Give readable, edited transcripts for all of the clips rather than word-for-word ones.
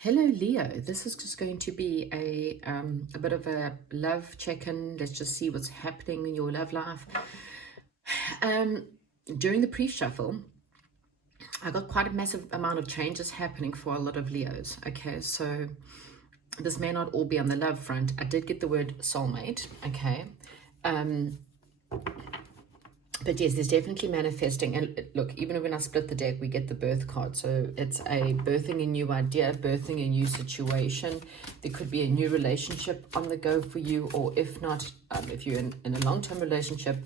Hello, Leo. This is just going to be a bit of a love check-in. Let's just see what's happening in your love life. Um, During the pre-shuffle, I got quite a massive amount of changes happening for a lot of Leos. Okay, so this may not all be on the love front. I did get the word soulmate. Okay, but yes, there's definitely manifesting. And look, even when I split the deck, we get the birth card. So it's a birthing a new idea, birthing a new situation. There could be a new relationship on the go for you, or if not, if you're in a long-term relationship,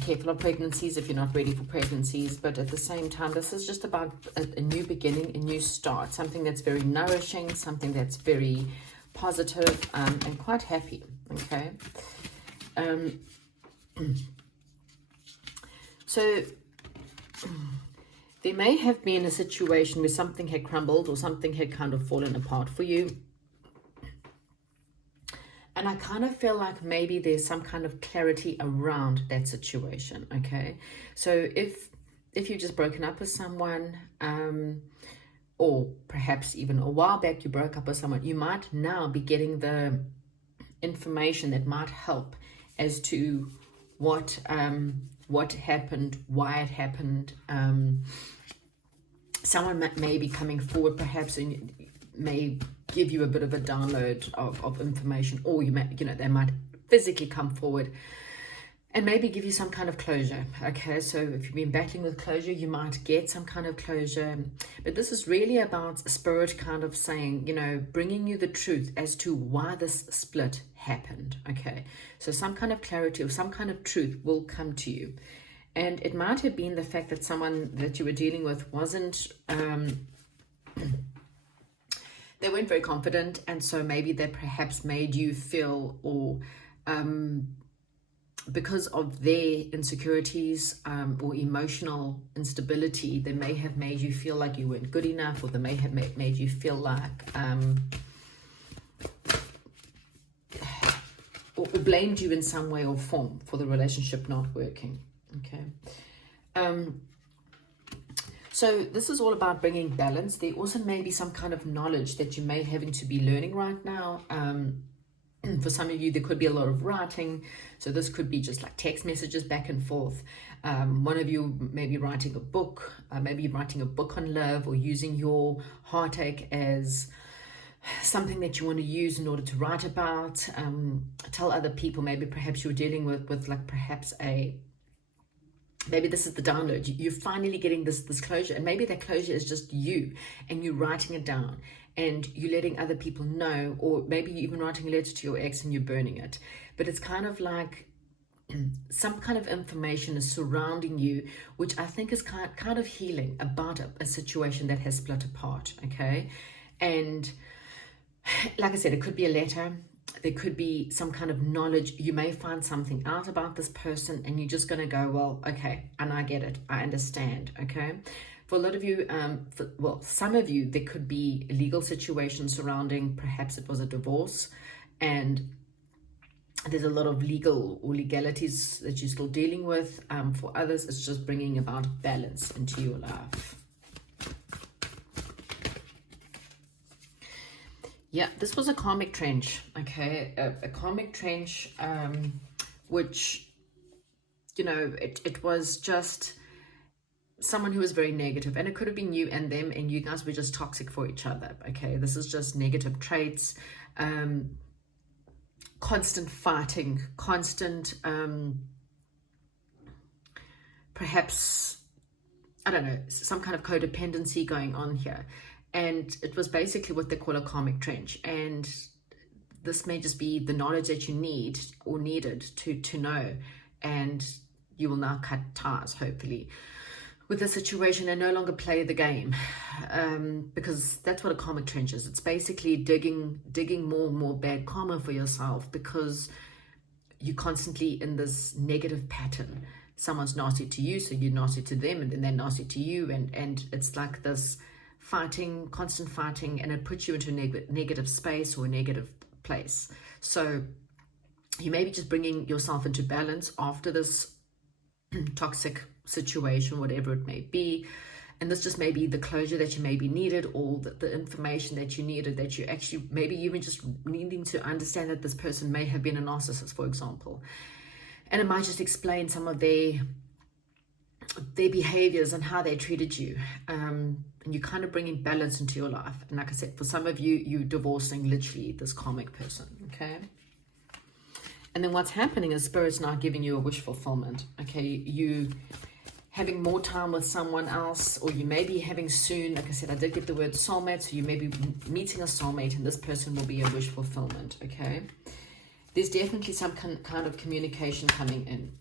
careful of pregnancies if you're not ready for pregnancies. But at the same time, this is just about a new beginning, a new start, something that's very nourishing, something that's very positive, and quite happy. Okay. So there may have been a situation where something had crumbled or something had kind of fallen apart for you. And I kind of feel like maybe there's some kind of clarity around that situation, okay? So if you've just broken up with someone, or perhaps even a while back you broke up with someone, you might now be getting the information that might help as to what happened, why it happened. Someone may be coming forward perhaps and may give you a bit of a download of information, or they might physically come forward and maybe give you some kind of closure. Okay, so if you've been battling with closure, you might get some kind of closure. But this is really about spirit kind of saying, bringing you the truth as to why this split happened. Okay, so some kind of clarity or some kind of truth will come to you. And it might have been the fact that someone that you were dealing with wasn't they weren't very confident, and so maybe they perhaps made you feel, or because of their insecurities or emotional instability, they may have made you feel like you weren't good enough, or they may have made you feel like or blamed you in some way or form for the relationship not working. Okay. So this is all about bringing balance. There also may be some kind of knowledge that you may having to be learning right now. For some of you, there could be a lot of writing. So this could be just like text messages back and forth. One of you may be writing a book, maybe writing a book on love, or using your heartache as something that you want to use in order to write about. Tell other people, maybe perhaps you're dealing with like perhaps maybe this is the download. You're finally getting this closure, and maybe that closure is just you, and you're writing it down, and you're letting other people know, or maybe you're even writing a letter to your ex and you're burning it. But it's kind of like some kind of information is surrounding you, which I think is kind of healing about a situation that has split apart. Okay, and like I said, it could be a letter. There could be some kind of knowledge. You may find something out about this person, and you're just going to go, well, okay, and I get it. I understand. Okay. For a lot of you, some of you, there could be a legal situation surrounding, perhaps it was a divorce, and there's a lot of legal or legalities that you're still dealing with. For others, it's just bringing about balance into your life. Yeah, this was a karmic trench, okay? A karmic trench, which, it was just someone who was very negative, and it could have been you and them, and you guys were just toxic for each other, okay? This is just negative traits, constant fighting, constant, perhaps, I don't know, some kind of codependency going on here. And it was basically what they call a karmic trench. And this may just be the knowledge that you need or needed to know. And you will now cut ties, hopefully, with the situation and no longer play the game. Because that's what a karmic trench is. It's basically digging more and more bad karma for yourself, because you're constantly in this negative pattern. Someone's nasty to you, so you're nasty to them, and then they're nasty to you. And it's like this fighting, constant fighting, and it puts you into a negative space or a negative place. So you may be just bringing yourself into balance after this toxic situation, whatever it may be. And this just may be the closure that you maybe needed, or the information that you needed, that you actually maybe even just needing to understand that this person may have been a narcissist, for example. And it might just explain some of their behaviors and how they treated you. And you kind of bringing balance into your life. And like I said, for some of you, you're divorcing literally this karmic person, okay? And then what's happening is Spirit's now giving you a wish fulfillment, okay? You having more time with someone else, or you may be having soon, like I said, I did get the word soulmate, so you may be meeting a soulmate, and this person will be a wish fulfillment, okay? There's definitely some kind of communication coming in.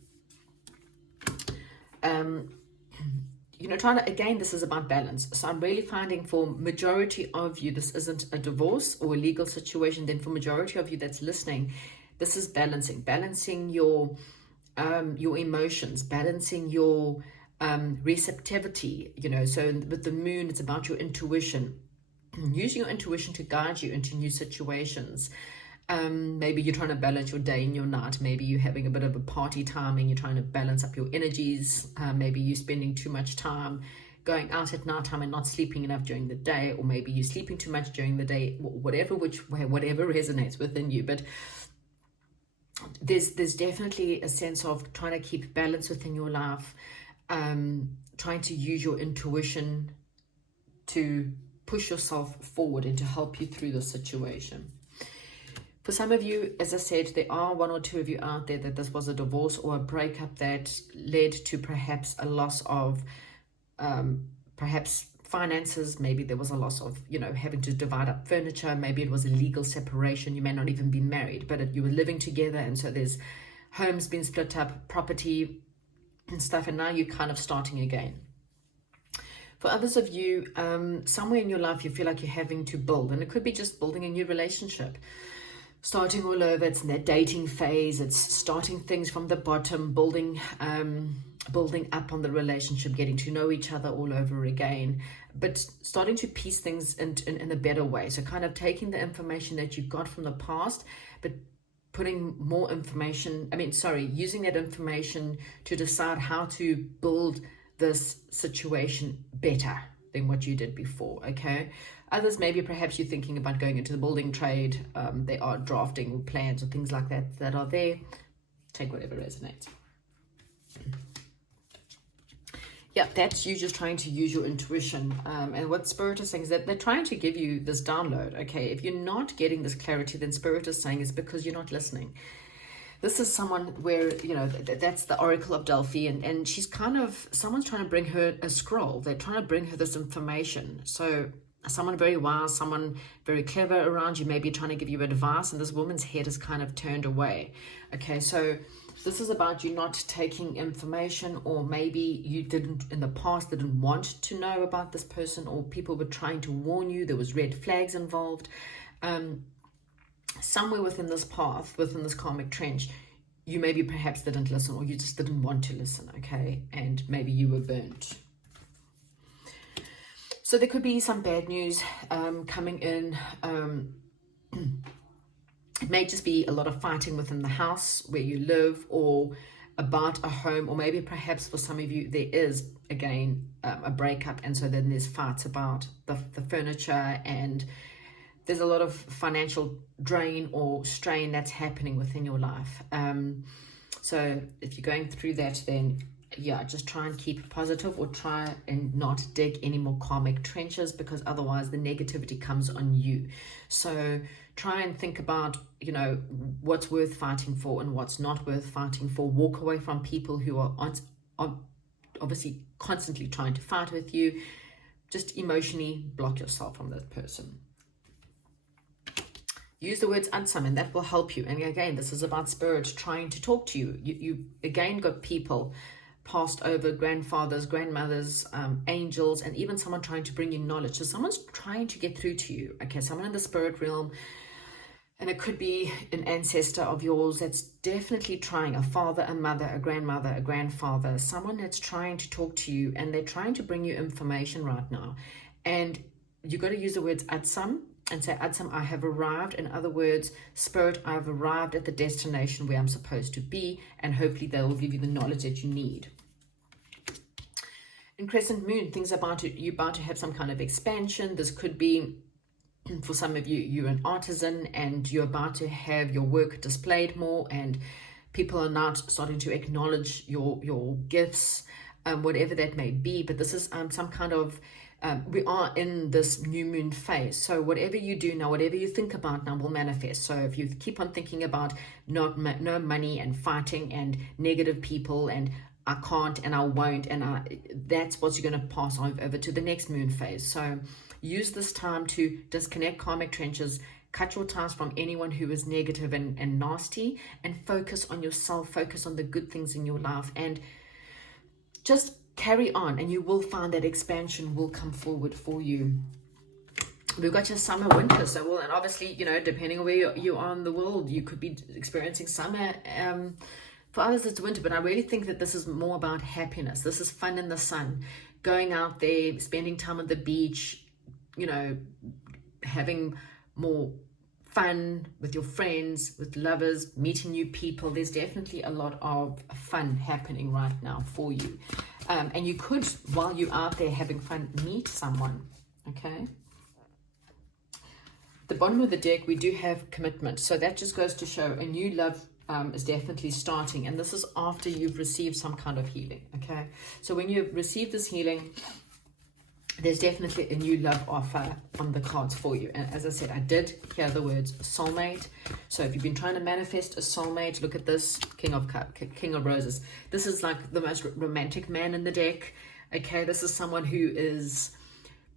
You know, trying to, again, this is about balance. So I'm really finding for majority of you, this isn't a divorce or a legal situation. Then for majority of you that's listening, this is balancing your emotions, balancing your receptivity, you know. So with the moon, it's about your intuition, using your intuition to guide you into new situations. Maybe you're trying to balance your day and your night. Maybe you're having a bit of a party time and you're trying to balance up your energies. Maybe you're spending too much time going out at night time and not sleeping enough during the day, or maybe you're sleeping too much during the day, whatever resonates within you. But there's definitely a sense of trying to keep balance within your life, trying to use your intuition to push yourself forward and to help you through the situation. For some of you, as I said, there are one or two of you out there that this was a divorce or a breakup that led to perhaps a loss of perhaps finances. Maybe there was a loss of, you know, having to divide up furniture. Maybe it was a legal separation. You may not even be married, but you were living together, and so there's homes being split up, property and stuff, and now you're kind of starting again. For others of you, somewhere in your life you feel like you're having to build, and it could be just building a new relationship, starting all over. It's in that dating phase. It's starting things from the bottom, building up on the relationship, getting to know each other all over again, but starting to piece things in a better way. So kind of taking the information that you got from the past, but putting more information, using that information to decide how to build this situation better than what you did before, okay? Others, maybe perhaps you're thinking about going into the building trade. There are drafting plans or things like that are there. Take whatever resonates. Yeah, that's you just trying to use your intuition. And what Spirit is saying is that they're trying to give you this download, okay? If you're not getting this clarity, then Spirit is saying it's because you're not listening. This is someone where, you know, that's the Oracle of Delphi, and she's kind of, someone's trying to bring her a scroll. They're trying to bring her this information. So someone very wise, someone very clever around you may be trying to give you advice, and this woman's head is kind of turned away. Okay, so this is about you not taking information, or maybe you didn't in the past didn't want to know about this person, or people were trying to warn you. There was red flags involved. Somewhere within this path, within this karmic trench, you maybe perhaps didn't listen, or you just didn't want to listen, okay? And maybe you were burnt. So there could be some bad news coming in. It may just be a lot of fighting within the house where you live, or about a home, or maybe perhaps for some of you there is again a breakup, and so then there's fights about the furniture, and there's a lot of financial drain or strain that's happening within your life. So if you're going through that, then yeah, just try and keep positive, or try and not dig any more karmic trenches, because otherwise the negativity comes on you. So try and think about, you know, what's worth fighting for and what's not worth fighting for. Walk away from people who are obviously constantly trying to fight with you. Just emotionally block yourself from that person. Use the words unsummon. That will help you. And again, this is about Spirit trying to talk to you. You again got people passed over, grandfathers, grandmothers, angels, and even someone trying to bring you knowledge. So someone's trying to get through to you. Okay, someone in the spirit realm, and it could be an ancestor of yours that's definitely trying, a father, a mother, a grandmother, a grandfather, someone that's trying to talk to you, and they're trying to bring you information right now. And you got to use the words atsam, and say, Atsam, I have arrived. In other words, Spirit, I've arrived at the destination where I'm supposed to be, and hopefully they will give you the knowledge that you need. in crescent moon, things are you're about to have some kind of expansion. This could be, for some of you, you're an artisan and you're about to have your work displayed more, and people are now starting to acknowledge your gifts, whatever that may be. But this is some kind of, we are in this new moon phase. So whatever you do now, whatever you think about now will manifest. So if you keep on thinking about no money and fighting and negative people and I can't and I won't, and that's what you're going to pass over to the next moon phase. So use this time to disconnect karmic trenches, cut your ties from anyone who is negative and nasty, and focus on yourself, focus on the good things in your life, and just carry on, and you will find that expansion will come forward for you. We've got your summer, winter. So, well, and obviously, you know, depending on where you are in the world, you could be experiencing summer. For others, it's winter, but I really think that this is more about happiness. This is fun in the sun, going out there, spending time on the beach, you know, having more fun with your friends, with lovers, meeting new people. There's definitely a lot of fun happening right now for you. And you could, while you're out there having fun, meet someone, okay? The bottom of the deck, we do have commitment. So that just goes to show a new love is definitely starting. And this is after you've received some kind of healing, okay? So when you receive this healing, there's definitely a new love offer on the cards for you. And as I said, I did hear the words soulmate. So if you've been trying to manifest a soulmate, look at this King of Roses. This is like the most romantic man in the deck. Okay, this is someone who is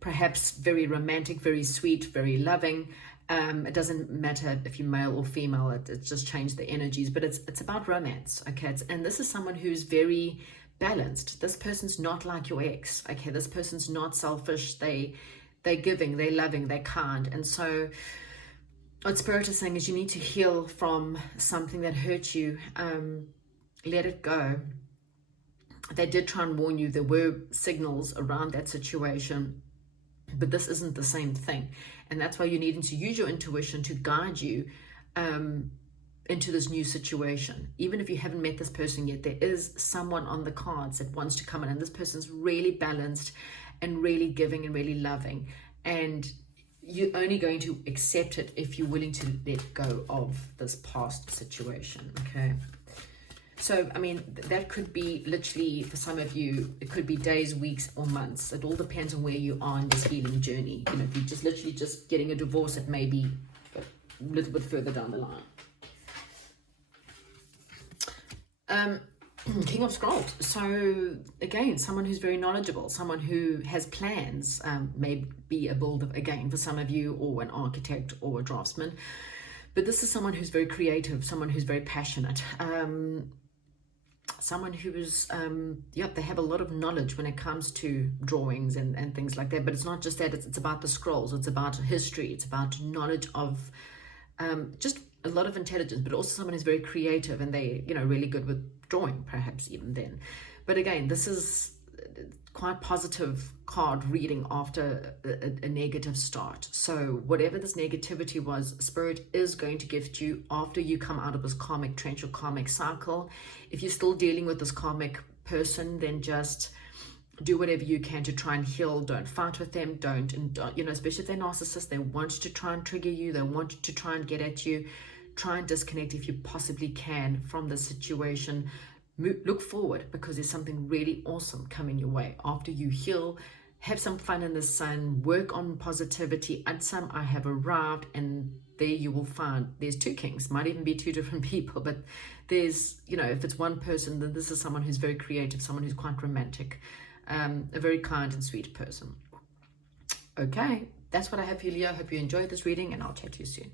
perhaps very romantic, very sweet, very loving. It doesn't matter if you're male or female. It just changed the energies, but it's about romance. Okay, and this is someone who's very balanced. This person's not like your ex. Okay, this person's not selfish. They're giving, they're loving, they're kind. And so what Spirit is saying is you need to heal from something that hurt you. Let it go. They did try and warn you. There were signals around that situation, but this isn't the same thing. And that's why you're needing to use your intuition to guide you into this new situation. Even if you haven't met this person yet, there is someone on the cards that wants to come in, and this person's really balanced and really giving and really loving, and you're only going to accept it if you're willing to let go of this past situation. Okay, so I mean, that could be literally, for some of you, it could be days, weeks, or months. It all depends on where you are in this healing journey. You know, if you're just literally just getting a divorce, it may be a little bit further down the line. King of Scrolls. So again, someone who's very knowledgeable, someone who has plans, may be a builder again for some of you, or an architect or a draftsman. But this is someone who's very creative, someone who's very passionate, someone who's, they have a lot of knowledge when it comes to drawings and things like that. But it's not just that, it's about the scrolls, it's about history, it's about knowledge of just a lot of intelligence, but also someone who's very creative, and they, you know, really good with drawing, perhaps even then. But again, this is quite positive card reading after a negative start. So whatever this negativity was, Spirit is going to gift you after you come out of this karmic trench or karmic cycle. If you're still dealing with this karmic person, then just do whatever you can to try and heal. Don't fight with them. Don't, you know, especially if they're narcissists, they want to try and trigger you. They want to try and get at you. Try and disconnect if you possibly can from the situation. Look forward, because there's something really awesome coming your way. After you heal, have some fun in the sun, work on positivity. Unsummon, I have arrived, and there you will find there's two kings. Might even be two different people, but there's, you know, if it's one person, then this is someone who's very creative, someone who's quite romantic, a very kind and sweet person. Okay, that's what I have for you, Leo. I hope you enjoyed this reading, and I'll chat to you soon.